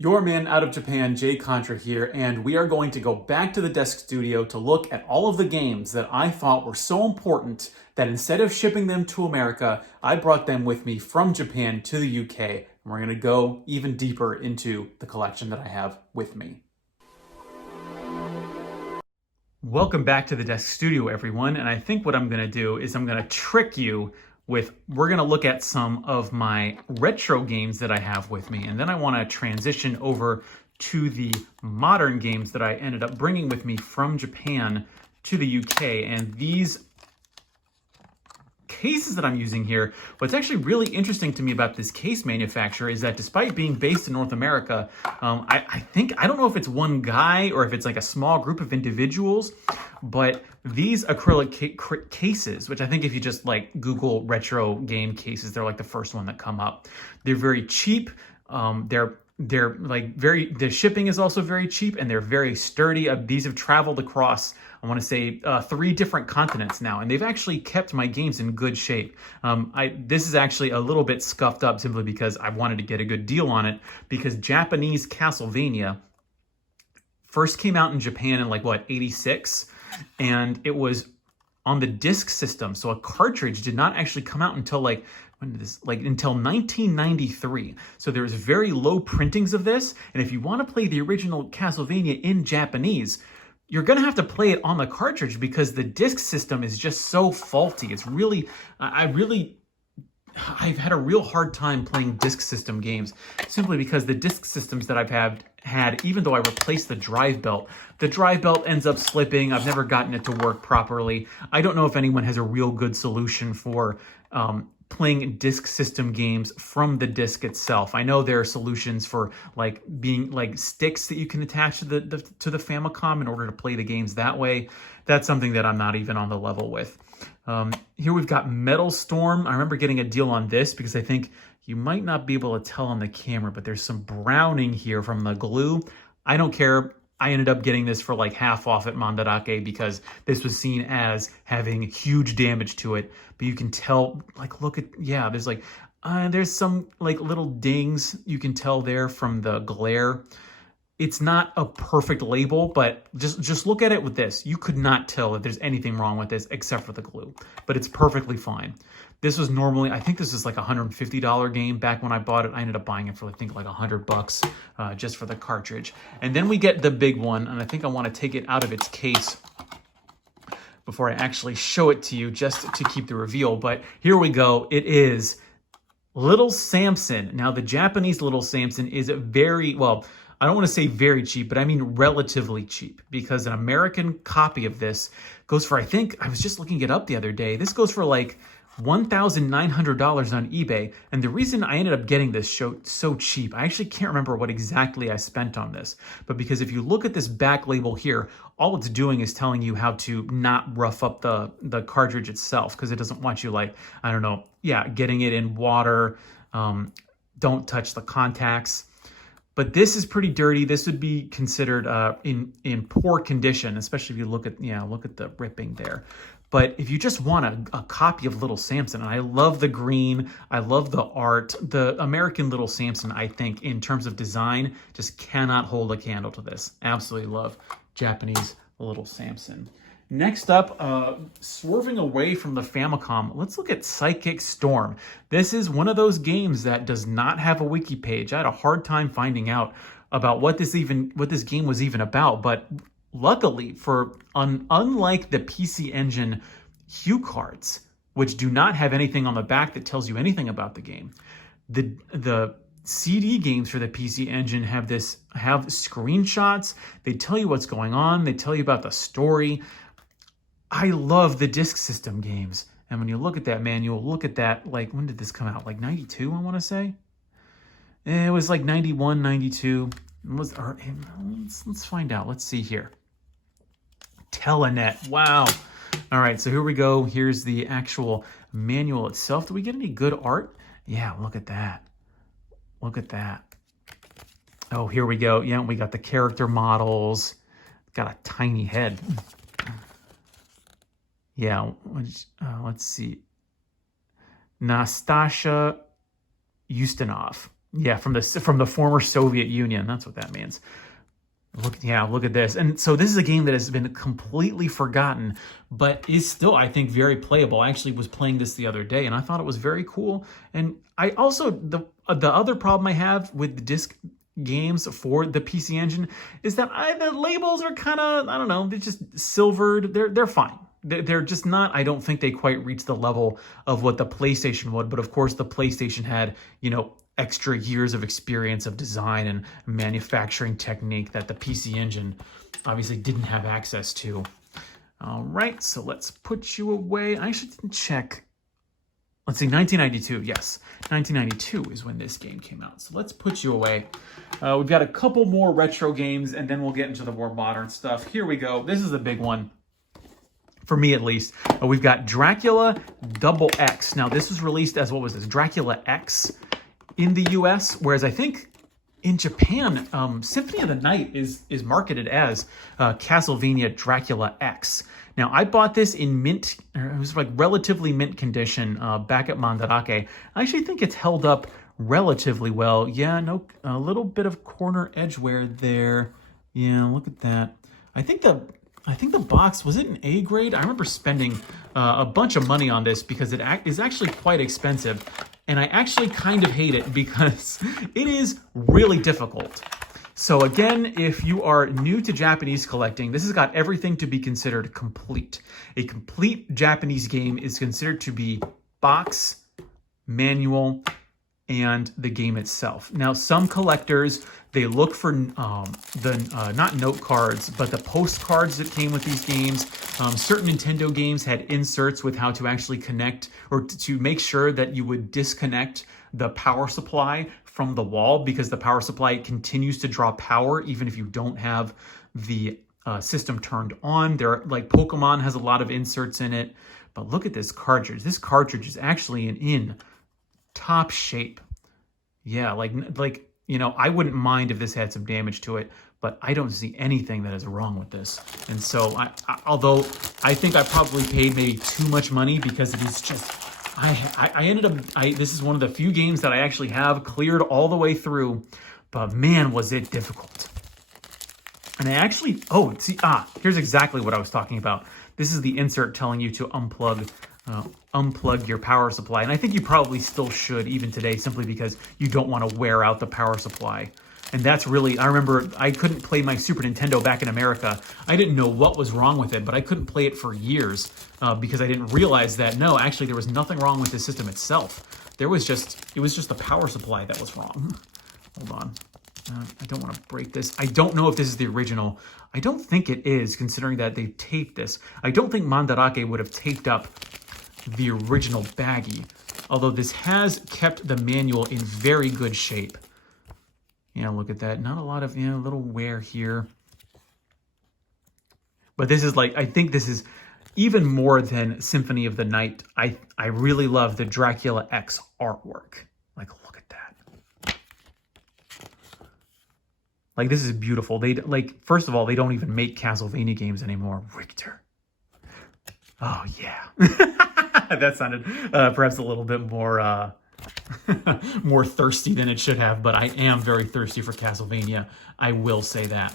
Your man out of Japan, Jay Contra here, and we are going to go back to the desk studio to look at all of the games that I thought were so important that instead of shipping them to America, I brought them with me from Japan to the UK. And we're going to go even deeper into the collection that I have with me. Welcome back to the desk studio, everyone. And I think what I'm going to do is I'm going to trick you we're going to look at some of my retro games that I have with me. And then I want to transition over to the modern games that I ended up bringing with me from Japan to the UK. And these cases that I'm using here, what's actually really interesting to me about this case manufacturer is that despite being based in North America, I don't know if it's one guy or if it's like a small group of individuals, but these acrylic cases, which I think if you just like Google retro game cases, they're like the first one that come up. They're very cheap. The shipping is also very cheap and they're very sturdy. These have traveled across, I want to say, 3 different continents now, and they've actually kept my games in good shape. This is actually a little bit scuffed up simply because I wanted to get a good deal on it, because Japanese Castlevania first came out in Japan in 86, and it was on the disc system. So a cartridge did not actually come out until until 1993. So there's very low printings of this. And if you want to play the original Castlevania in Japanese, you're going to have to play it on the cartridge because the disc system is just so faulty. It's really, I've had a real hard time playing disc system games simply because the disc systems that I've had, even though I replaced the drive belt ends up slipping. I've never gotten it to work properly. I don't know if anyone has a real good solution for playing disc system games from the disc itself. I know there are solutions for being sticks that you can attach to the Famicom in order to play the games that way. That's something that I'm not even on the level with. Here we've got Metal Storm. I remember getting a deal on this because I think you might not be able to tell on the camera, but there's some browning here from the glue. I don't care. I ended up getting this for half off at Mandarake because this was seen as having huge damage to it. But you can tell, look at, yeah, there's some little dings you can tell there from the glare. It's not a perfect label, but just look at it with this. You could not tell that there's anything wrong with this except for the glue, but it's perfectly fine. This was normally, I think this is a $150 game. Back when I bought it, I ended up buying it for I think $100 just for the cartridge. And then we get the big one, and I think I want to take it out of its case before I actually show it to you just to keep the reveal. But here we go. It is Little Samson. Now, the Japanese Little Samson is very, well, I don't want to say very cheap, but I mean relatively cheap, because an American copy of this goes for, I think, I was just looking it up the other day, this goes for $1,900 on eBay. And the reason I ended up getting this so cheap, I actually can't remember what exactly I spent on this, but because if you look at this back label here, all it's doing is telling you how to not rough up the cartridge itself, because it doesn't want you getting it in water. Don't touch the contacts. But this is pretty dirty. This would be considered in poor condition, especially if you look at the ripping there. But if you just want a copy of Little Samson, and I love the green, I love the art, the American Little Samson, I think, in terms of design, just cannot hold a candle to this. Absolutely love Japanese Little Samson. Next up, swerving away from the Famicom, let's look at Psychic Storm. This is one of those games that does not have a wiki page. I had a hard time finding out about what this game was even about, but luckily, unlike the PC Engine Hue cards, which do not have anything on the back that tells you anything about the game, the CD games for the PC Engine have screenshots. They tell you what's going on. They tell you about the story. I love the disc system games. And when you look at that manual, look at that, when did this come out? 92, I want to say? It was 91, 92. Let's find out. Let's see here. Telenet. Wow. All right, so here we go. Here's the actual manual itself. Do we get any good art? Yeah, look at that. Look at that. Oh, here we go. Yeah, we got the character models. Got a tiny head. Yeah, let's see. Nastasha Ustinov. Yeah, from the former Soviet Union. That's what that means. Look at this. And so this is a game that has been completely forgotten, but is still, I think, very playable. I actually was playing this the other day, and I thought it was very cool. And I also, the other problem I have with the disc games for the PC Engine is that the labels are kind of, I don't know, they're just silvered. They're fine. They're just not, I don't think they quite reach the level of what the PlayStation would. But of course, the PlayStation had, extra years of experience of design and manufacturing technique that the PC Engine obviously didn't have access to. All right, so let's put you away. I actually didn't check. Let's see, 1992. Yes, 1992 is when this game came out. So let's put you away. We've got a couple more retro games, and then we'll get into the more modern stuff. Here we go. This is the big one. For me, at least. We've got Dracula Double X. Now, this was released as, what was this? Dracula X in the US, whereas I think in Japan, Symphony of the Night is marketed as Castlevania Dracula X. Now, I bought this in mint, it was like relatively mint condition back at Mandarake. I actually think it's held up relatively well. Yeah, no, a little bit of corner edge wear there. Yeah, look at that. I think the box, was it an A grade? I remember spending a bunch of money on this because it is actually quite expensive. And I actually kind of hate it because it is really difficult. So again, if you are new to Japanese collecting, this has got everything to be considered complete. A complete Japanese game is considered to be box, manual, and the game itself. Now, some collectors, they look for not note cards, but the postcards that came with these games. Certain Nintendo games had inserts with how to actually connect, or to make sure that you would disconnect the power supply from the wall, because the power supply continues to draw power even if you don't have the system turned on. Like Pokemon has a lot of inserts in it, but look at this cartridge. This cartridge is actually in top shape. Yeah, like I wouldn't mind if this had some damage to it, but I don't see anything that is wrong with this. And so, although I think I probably paid maybe too much money, because it is just, this is one of the few games that I actually have cleared all the way through, but man, was it difficult. And I actually, here's exactly what I was talking about. This is the insert telling you to unplug your power supply. And I think you probably still should even today, simply because you don't want to wear out the power supply. And that's really, I remember I couldn't play my Super Nintendo back in America. I didn't know what was wrong with it, but I couldn't play it for years because I didn't realize that, no, actually there was nothing wrong with the system itself. It was just the power supply that was wrong. Hold on. I don't want to break this. I don't know if this is the original. I don't think it is, considering that they taped this. I don't think Mandarake would have taped up the original baggie, although this has kept the manual in very good shape. Yeah, look at that. Not a lot of, little wear here. But this is like, I think this is even more than Symphony of the Night. I really love the Dracula X artwork. Like, look at that. Like, this is beautiful. First of all, they don't even make Castlevania games anymore. Richter. Oh, yeah. That sounded perhaps a little bit more more thirsty than it should have, but I am very thirsty for Castlevania. I will say that.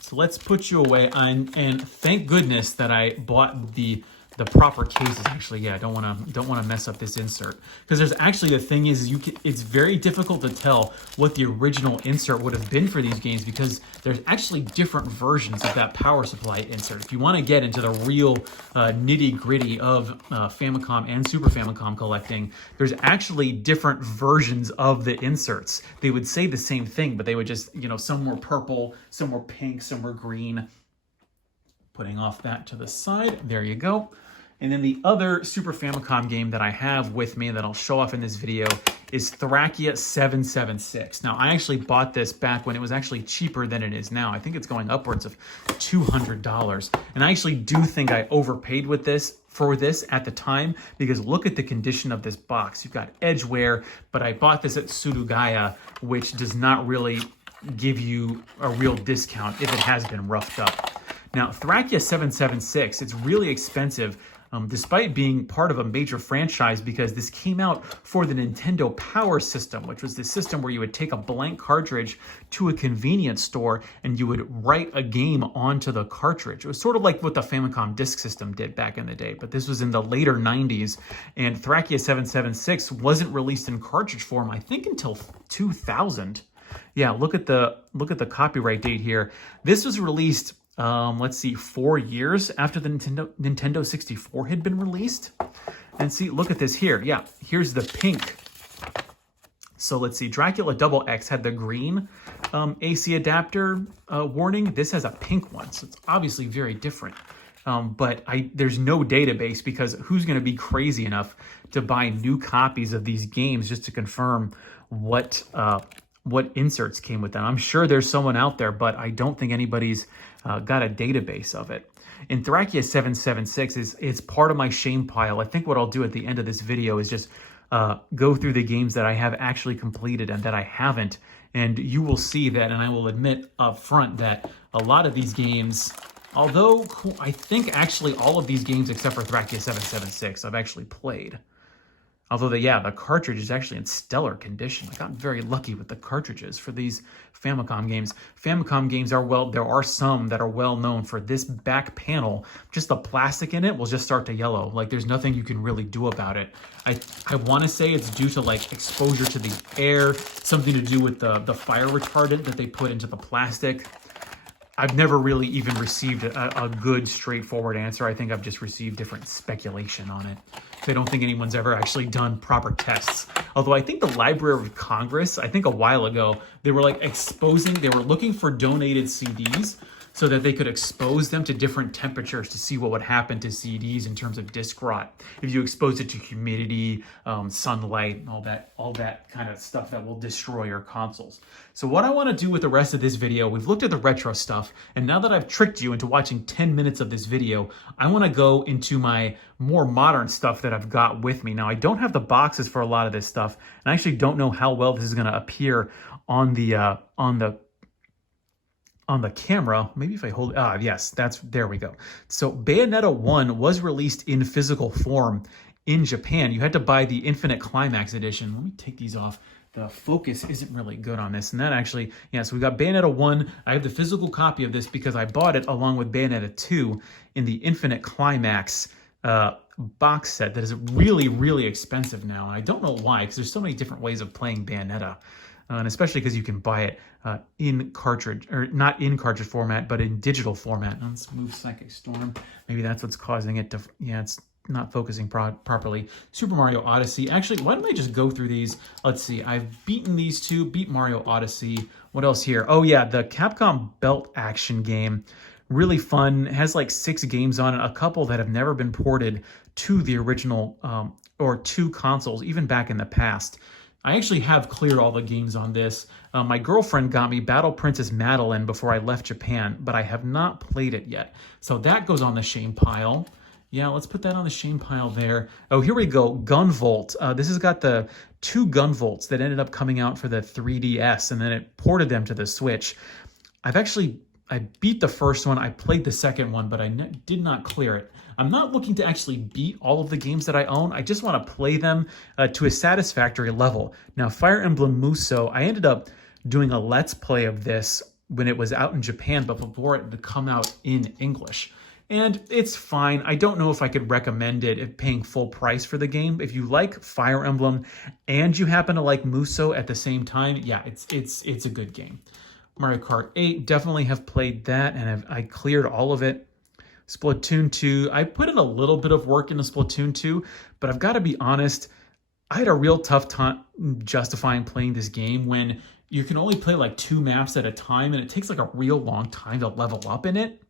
So let's put you away, and thank goodness that I bought the proper cases. Actually, yeah, I don't want to mess up this insert, because there's actually, the thing is it's very difficult to tell what the original insert would have been for these games, because there's actually different versions of that power supply insert. If you want to get into the real nitty-gritty of Famicom and Super Famicom collecting, there's actually different versions of the inserts. They would say the same thing, but they would just, some were purple, some were pink, some were green. Putting off that to the side, there you go. And then the other Super Famicom game that I have with me that I'll show off in this video is Thracia 776. Now, I actually bought this back when it was actually cheaper than it is now. I think it's going upwards of $200. And I actually do think I overpaid for this at the time, because look at the condition of this box. You've got edge wear, but I bought this at Surugaya, which does not really give you a real discount if it has been roughed up. Now, Thracia 776, it's really expensive. despite being part of a major franchise, because this came out for the Nintendo Power System, which was the system where you would take a blank cartridge to a convenience store and you would write a game onto the cartridge. It was sort of like what the Famicom Disk System did back in the day, but this was in the later 90s, and Thracia 776 wasn't released in cartridge form, I think, until 2000. Yeah, look at the copyright date here. This was released, let's see, 4 years after the Nintendo 64 had been released. And see, look at this here. Yeah, here's the pink. So let's see, Dracula Double X had the green AC adapter warning. This has a pink one, so it's obviously very different. But there's no database, because who's going to be crazy enough to buy new copies of these games just to confirm what inserts came with them? I'm sure there's someone out there, but I don't think anybody's got a database of it. And Thracia 776 is part of my shame pile. I think what I'll do at the end of this video is just go through the games that I have actually completed and that I haven't. And you will see that, and I will admit up front that a lot of these games, although I think actually all of these games except for Thracia 776 I've actually played. Although, the cartridge is actually in stellar condition. I got very lucky with the cartridges for these Famicom games. Famicom games there are some that are well known for this back panel. Just the plastic in it will just start to yellow. Like, there's nothing you can really do about it. I want to say it's due to, like, exposure to the air, something to do with the fire retardant that they put into the plastic. I've never really even received a good, straightforward answer. I think I've just received different speculation on it. I don't think anyone's ever actually done proper tests. Although I think the Library of Congress, I think a while ago, they were like they were looking for donated CDs so that they could expose them to different temperatures to see what would happen to CDs in terms of disc rot. If you expose it to humidity, sunlight, all that kind of stuff that will destroy your consoles. So what I want to do with the rest of this video, we've looked at the retro stuff, and now that I've tricked you into watching 10 minutes of this video, I want to go into my more modern stuff that I've got with me. Now, I don't have the boxes for a lot of this stuff, and I actually don't know how well this is going to appear on the camera. Maybe if I hold, yes, there we go. So Bayonetta 1 was released in physical form in Japan. You had to buy the Infinite Climax edition. Let me take these off. The focus isn't really good on this. And that actually, so we got Bayonetta 1. I have the physical copy of this because I bought it along with Bayonetta 2 in the Infinite Climax box set that is really, really expensive now. And I don't know why, because there's so many different ways of playing Bayonetta. And especially because you can buy it in cartridge, or not in cartridge format, but in digital format. Let's move Psychic Storm. Maybe that's what's causing it to, it's not focusing properly. Super Mario Odyssey. Actually, why don't I just go through these? Let's see. I've beaten these two, beat Mario Odyssey. What else here? Oh yeah, the Capcom Belt Action game. Really fun. It has like 6 games on it, a couple that have never been ported to the original or to consoles, even back in the past. I actually have cleared all the games on this. My girlfriend got me Battle Princess Madeline before I left Japan, but I have not played it yet. So that goes on the shame pile. Yeah, let's put that on the shame pile there. Oh, here we go. Gunvolt. This has got the 2 Gunvolts that ended up coming out for the 3DS, and then it ported them to the Switch. I beat the first one. I played the second one, but I did not clear it. I'm not looking to actually beat all of the games that I own. I just want to play them to a satisfactory level. Now, Fire Emblem Muso, I ended up doing a Let's Play of this when it was out in Japan, but before it would come out in English. And it's fine. I don't know if I could recommend it if paying full price for the game. If you like Fire Emblem and you happen to like Muso at the same time, yeah, it's a good game. Mario Kart 8, definitely have played that, and I cleared all of it. Splatoon 2, I put in a little bit of work into Splatoon 2, but I've got to be honest, I had a real tough time justifying playing this game when you can only play like 2 maps at a time, and it takes like a real long time to level up in it.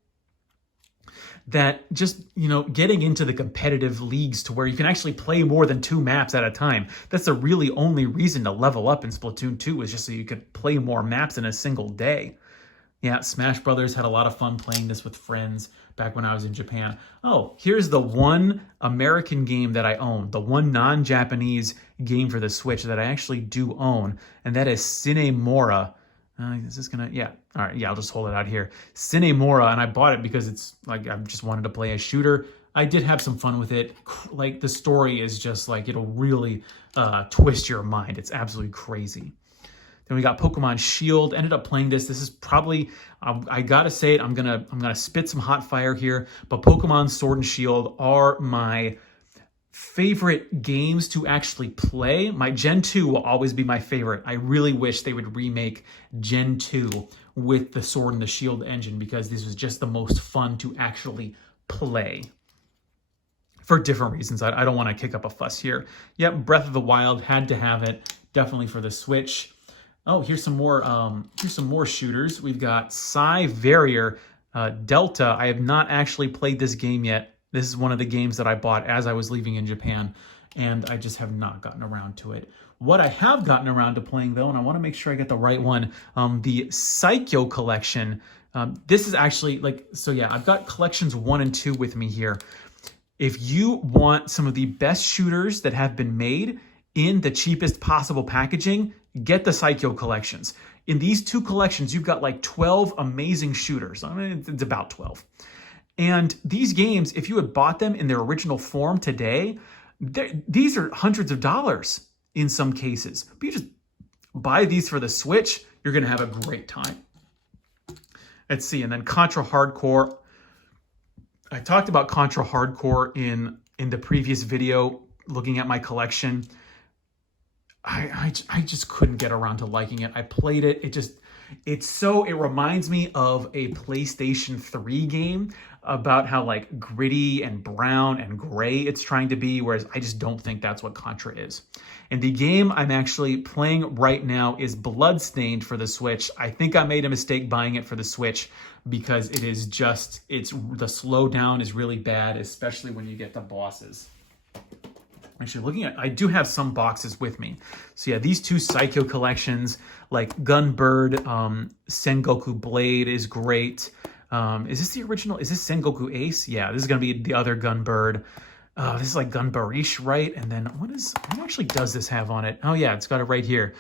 That just, getting into the competitive leagues to where you can actually play more than 2 maps at a time. That's the really only reason to level up in Splatoon 2, is just so you could play more maps in a single day. Yeah, Smash Brothers, had a lot of fun playing this with friends back when I was in Japan. Oh, here's the one American game that I own, the one non-Japanese game for the Switch that I actually do own, and that is Sine Mora. Is this gonna, yeah, all right, yeah, I'll just hold it out here. Sine Mora, and I bought it because it's like, I just wanted to play a shooter. I did have some fun with it. Like, the story is just like, it'll really twist your mind. It's absolutely crazy. Then we got Pokemon Shield. Ended up playing this. This is probably, I gotta say it, I'm gonna spit some hot fire here, but Pokemon Sword and Shield are my favorite games to actually play. My Gen 2 will always be my favorite. I really wish they would remake Gen 2 with the Sword and the Shield engine, because this was just the most fun to actually play. For different reasons. I don't want to kick up a fuss here. Yep, Breath of the Wild, had to have it. Definitely for the Switch. Oh, here's some more shooters. We've got Cyvarier Delta. I have not actually played this game yet. This is one of the games that I bought as I was leaving in Japan, and I just have not gotten around to it. What I have gotten around to playing, though, and I want to make sure I get the right one, the Psycho Collection. This is actually like, so yeah, I've got collections 1 and 2 with me here. If you want some of the best shooters that have been made in the cheapest possible packaging, get the Psycho collections. In these 2 collections, you've got like 12 amazing shooters. I mean, it's about 12. And these games, if you had bought them in their original form today, these are hundreds of dollars in some cases. But you just buy these for the Switch, you're going to have a great time. Let's see. And then Contra Hardcore. I talked about Contra Hardcore in the previous video, looking at my collection. I just couldn't get around to liking it. I played it. It reminds me of a PlayStation 3 game about how like gritty and brown and gray it's trying to be, whereas I just don't think that's what Contra is. And the game I'm actually playing right now is Bloodstained for the Switch. I think I made a mistake buying it for the Switch because the slowdown is really bad, especially when you get the bosses. Actually, I do have some boxes with me. So yeah, these 2 Psycho collections, like Gunbird, Sengoku Blade is great. Is this the original? Is this Sengoku Ace? Yeah, this is going to be the other Gunbird. This is like Gunbarish, right? And then what actually does this have on it? Oh yeah, it's got it right here.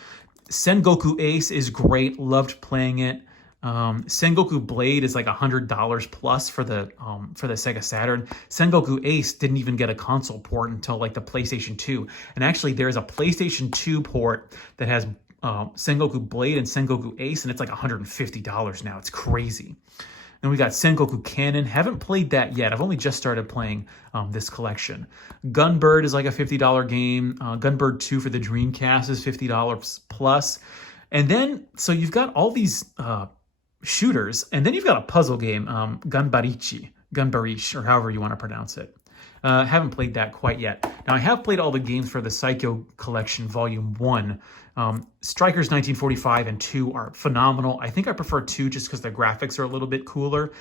Sengoku Ace is great. Loved playing it. Sengoku Blade is like $100 plus for the Sega Saturn. Sengoku Ace didn't even get a console port until like the PlayStation 2. And actually there's a PlayStation 2 port that has Sengoku Blade and Sengoku Ace, and it's like $150 now. It's crazy. Then we got Sengoku Cannon. Haven't played that yet. I've only just started playing this collection. Gunbird is like a $50 game. Gunbird 2 for the Dreamcast is $50 plus. And then, so you've got all these shooters, and then you've got a puzzle game, Gunbarish, or however you want to pronounce it. Haven't played that quite yet. Now, I have played all the games for the Psycho Collection Volume 1. Strikers 1945 and 2 are phenomenal. I think I prefer 2 just because the graphics are a little bit cooler.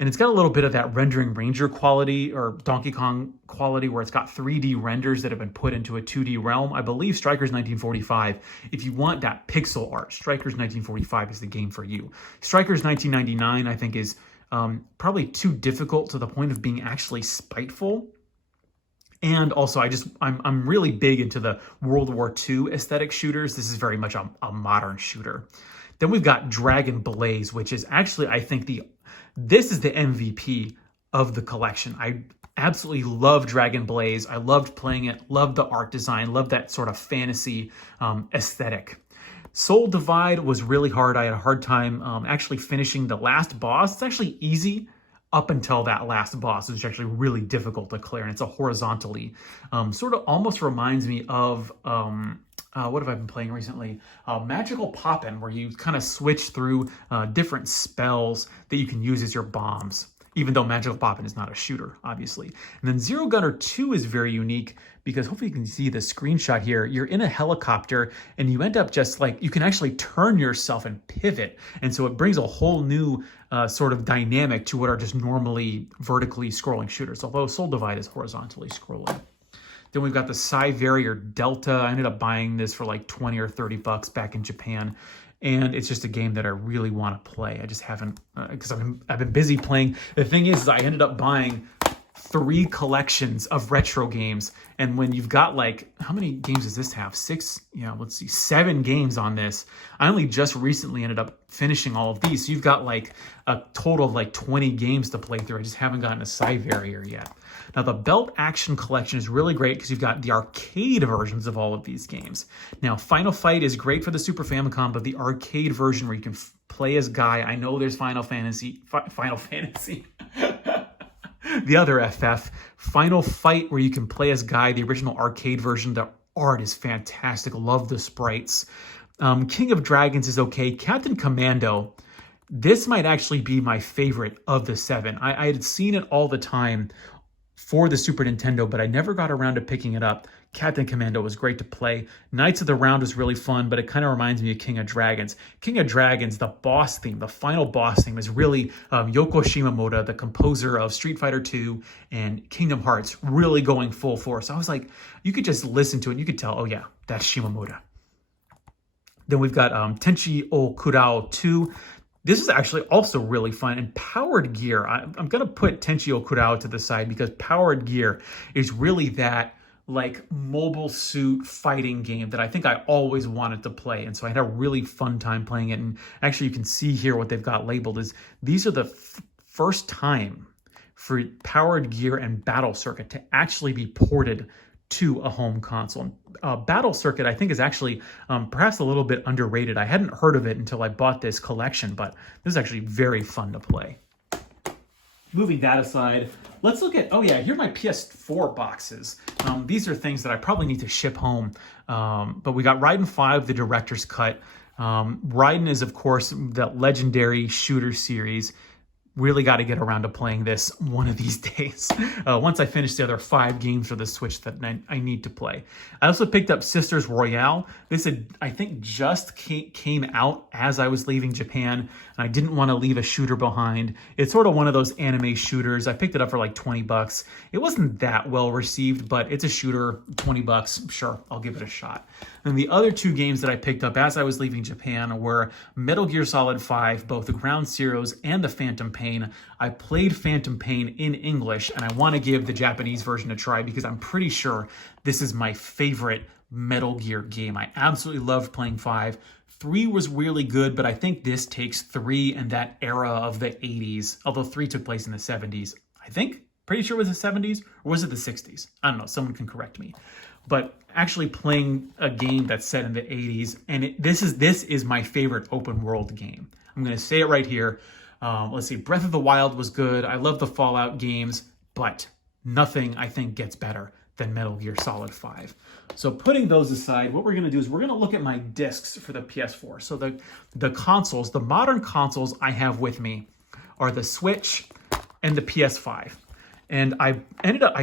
And it's got a little bit of that Rendering Ranger quality or Donkey Kong quality where it's got 3D renders that have been put into a 2D realm. I believe Strikers 1945, if you want that pixel art, Strikers 1945 is the game for you. Strikers 1999, I think, is probably too difficult to the point of being actually spiteful. And also, I'm really big into the World War II aesthetic shooters. This is very much a modern shooter. Then we've got Dragon Blaze, which is actually, I think, this is the MVP of the collection. I absolutely love Dragon Blaze. I loved playing it, loved the art design, loved that sort of fantasy aesthetic. Soul Divide was really hard. I had a hard time actually finishing the last boss. It's actually easy up until that last boss, which is actually really difficult to clear, and it's a horizontally. Sort of almost reminds me of, what have I been playing recently? Magical Poppin', where you kind of switch through different spells that you can use as your bombs, even though Magical Poppin' is not a shooter, obviously. And then Zero Gunner 2 is very unique because hopefully you can see the screenshot here. You're in a helicopter and you end up just like, you can actually turn yourself and pivot. And so it brings a whole new sort of dynamic to what are just normally vertically scrolling shooters, although Soul Divide is horizontally scrolling. Then we've got the Cyvarier Delta. I ended up buying this for like 20 or 30 bucks back in Japan. And it's just a game that I really want to play. I just haven't, because I've been busy playing. The thing is I ended up buying 3 collections of retro games. And when you've got like, how many games does this have? 6, let's see, 7 games on this. I only just recently ended up finishing all of these. So you've got like a total of like 20 games to play through. I just haven't gotten a side barrier yet. Now the Belt Action Collection is really great because you've got the arcade versions of all of these games. Now Final Fight is great for the Super Famicom, but the arcade version where you can play as Guy. I know there's Final Fantasy. The other FF, Final Fight, where you can play as Guy, the original arcade version. The art is fantastic. Love the sprites. King of Dragons is okay. Captain Commando, this might actually be my favorite of the 7. I had seen it all the time for the Super Nintendo, but I never got around to picking it up. Captain Commando was great to play. Knights of the Round was really fun, but it kind of reminds me of King of Dragons. King of Dragons, the boss theme, the final boss theme is really Yoko Shimomura, the composer of Street Fighter II and Kingdom Hearts, really going full force. I was like, you could just listen to it and you could tell, oh yeah, that's Shimomura. Then we've got Tenchi o Kurao 2. This is actually also really fun. And Powered Gear, I'm going to put Tenchi o Kurao to the side because Powered Gear is really that like mobile suit fighting game that I think I always wanted to play. And so I had a really fun time playing it. And actually you can see here what they've got labeled is these are the first time for Powered Gear and Battle Circuit to actually be ported to a home console. Battle Circuit, I think, is actually perhaps a little bit underrated. I hadn't heard of it until I bought this collection, but this is actually very fun to play. Moving that aside, let's look at, oh yeah, here are my PS4 boxes. These are things that I probably need to ship home. But we got Raiden 5, the director's cut. Raiden is, of course, that legendary shooter series. Really got to get around to playing this one of these days. Once I finish the other 5 games for the Switch that I need to play. I also picked up Sisters Royale. This had, I think, just came out as I was leaving Japan, and I didn't want to leave a shooter behind. It's sort of one of those anime shooters. I picked it up for like 20 bucks. It wasn't that well received, but it's a shooter, 20 bucks. Sure, I'll give it a shot. And the other 2 games that I picked up as I was leaving Japan were Metal Gear Solid 5, both the Ground Zeroes and the Phantom Pain. I played Phantom Pain in English, and I want to give the Japanese version a try because I'm pretty sure this is my favorite Metal Gear game. I absolutely loved playing 5. 3 was really good, but I think this takes 3 and that era of the 80s, although 3 took place in the 70s, I think. Pretty sure it was the 70s, or was it the 60s? I don't know, someone can correct me. But actually playing a game that's set in the 80s, and this is my favorite open world game. I'm going to say it right here. Let's see, Breath of the Wild was good. I love the Fallout games, but nothing, I think, gets better than Metal Gear Solid 5. So putting those aside, what we're going to do is we're going to look at my discs for the PS4. So the consoles, the modern consoles I have with me are the Switch and the PS5. And I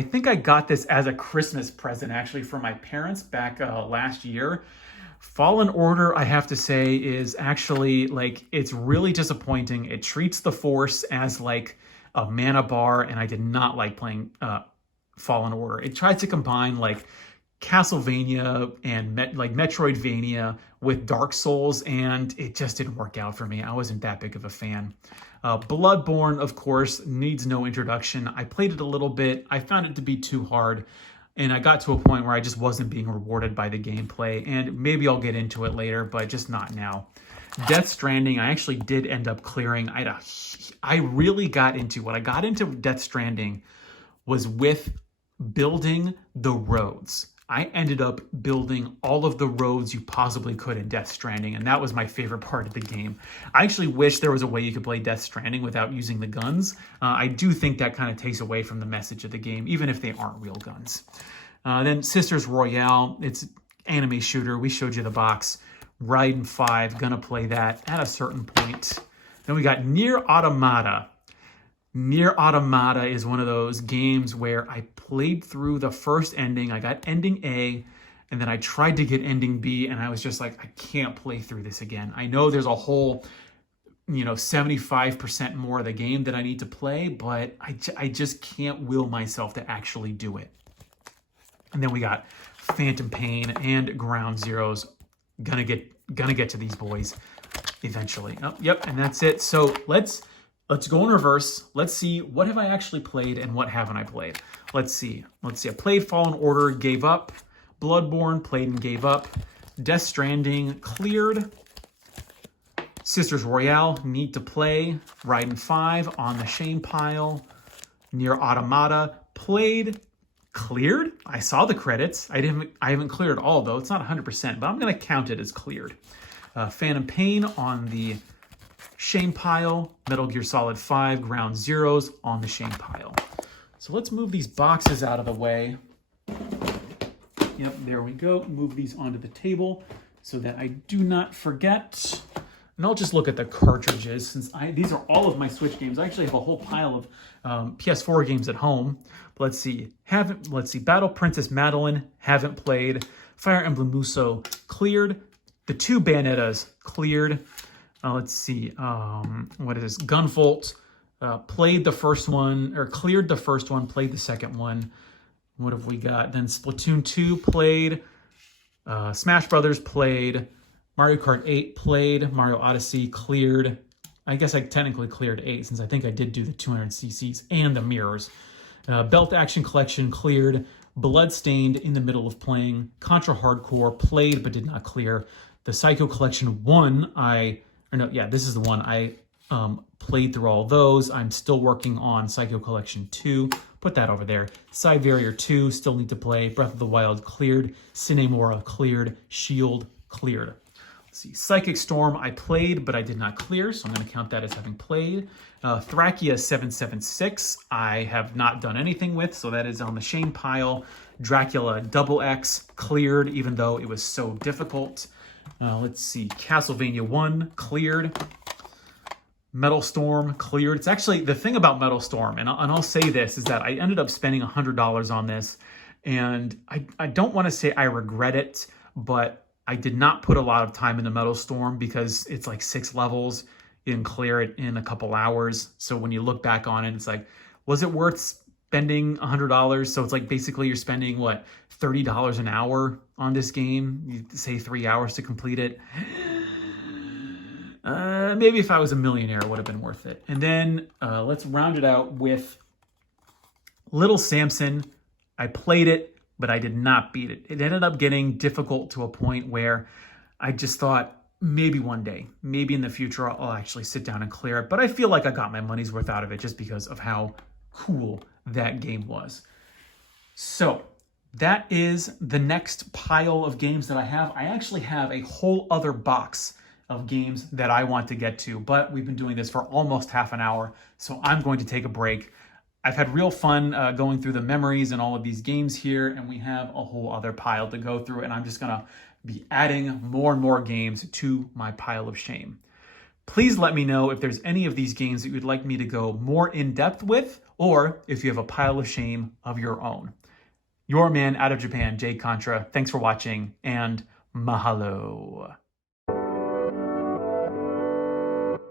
think I got this as a Christmas present, actually, from my parents back last year. Fallen Order, I have to say, is actually, like, it's really disappointing. It treats the Force as, like, a mana bar, and I did not like playing Fallen Order. It tried to combine, like, Castlevania and, Metroidvania with Dark Souls, and it just didn't work out for me. I wasn't that big of a fan. Bloodborne, of course, needs no introduction. I played it a little bit. I found it to be too hard. And I got to a point where I just wasn't being rewarded by the gameplay. And maybe I'll get into it later, but just not now. Death Stranding, I actually did end up clearing. I really got into, what I got into Death Stranding was with building the roads. I ended up building all of the roads you possibly could in Death Stranding, and that was my favorite part of the game. I actually wish there was a way you could play Death Stranding without using the guns. I do think that kind of takes away from the message of the game, even if they aren't real guns. Then Sisters Royale, it's anime shooter. We showed you the box. Raiden 5, gonna play that at a certain point. Then we got Nier Automata. Nier Automata is one of those games where I played through the first ending. I got ending A, and then I tried to get ending B, and I was just like, I can't play through this again. I know there's a whole, 75% more of the game that I need to play, but I just can't will myself to actually do it. And then we got Phantom Pain and Ground Zeroes. Gonna get to these boys eventually. Oh, yep, and that's it. So let's let's go in reverse. Let's see, what have I actually played and what haven't I played? Let's see. I played Fallen Order, gave up. Bloodborne, played and gave up. Death Stranding, cleared. Sisters Royale, need to play. Raiden 5, on the shame pile. Nier Automata, played, cleared. I saw the credits. I haven't cleared all though. It's not 100%, but I'm gonna count it as cleared. Phantom Pain on the shame pile. Metal Gear Solid 5, Ground Zeroes on the shame pile. So let's move these boxes out of the way. Yep, there we go. Move these onto the table so that I do not forget. And I'll just look at the cartridges since these are all of my Switch games. I actually have a whole pile of PS4 games at home. But let's see. Battle Princess Madeline, haven't played. Fire Emblem Muso, cleared. The 2 Bayonettas, cleared. Let's see. What is this? Gunvolt, played the first one, or cleared the first one, played the second one. What have we got? Then Splatoon 2 played. Smash Brothers played. Mario Kart 8 played. Mario Odyssey cleared. I guess I technically cleared 8 since I think I did do the 200cc's and the mirrors. Belt Action Collection cleared. Bloodstained in the middle of playing. Contra Hardcore played but did not clear. The Psycho Collection 1, this is the one. I played through all those. I'm still working on Psycho Collection 2. Put that over there. Cyberrier 2, still need to play. Breath of the Wild cleared. Cinemora cleared. Shield cleared. Let's see. Psychic Storm I played, but I did not clear, so I'm going to count that as having played. Thracia 776 I have not done anything with, so that is on the shame pile. Dracula Double X cleared, even though it was so difficult. Let's see. Castlevania 1 cleared. Metal Storm cleared. It's actually, the thing about Metal Storm, and I'll say this, is that I ended up spending $100 on this, and I don't want to say I regret it, but I did not put a lot of time into Metal Storm because it's like 6 levels. You can clear it in a couple hours. So when you look back on it, it's like, was it worth spending $100? So it's like basically you're spending, what, $30 an hour on this game? You say 3 hours to complete it. Maybe if I was a millionaire, it would have been worth it. And then let's round it out with Little Samson. I played it, but I did not beat it. It ended up getting difficult to a point where I just thought, maybe one day, maybe in the future, I'll actually sit down and clear it. But I feel like I got my money's worth out of it just because of how cool that game was. So that is the next pile of games that I have. I actually have a whole other box of games that I want to get to, but we've been doing this for almost half an hour, so I'm going to take a break. I've had real fun going through the memories and all of these games here, and we have a whole other pile to go through, and I'm just gonna be adding more and more games to my pile of shame. Please let me know if there's any of these games that you'd like me to go more in depth with, or if you have a pile of shame of your own. Your man out of Japan, Jay Contra. Thanks for watching, and mahalo.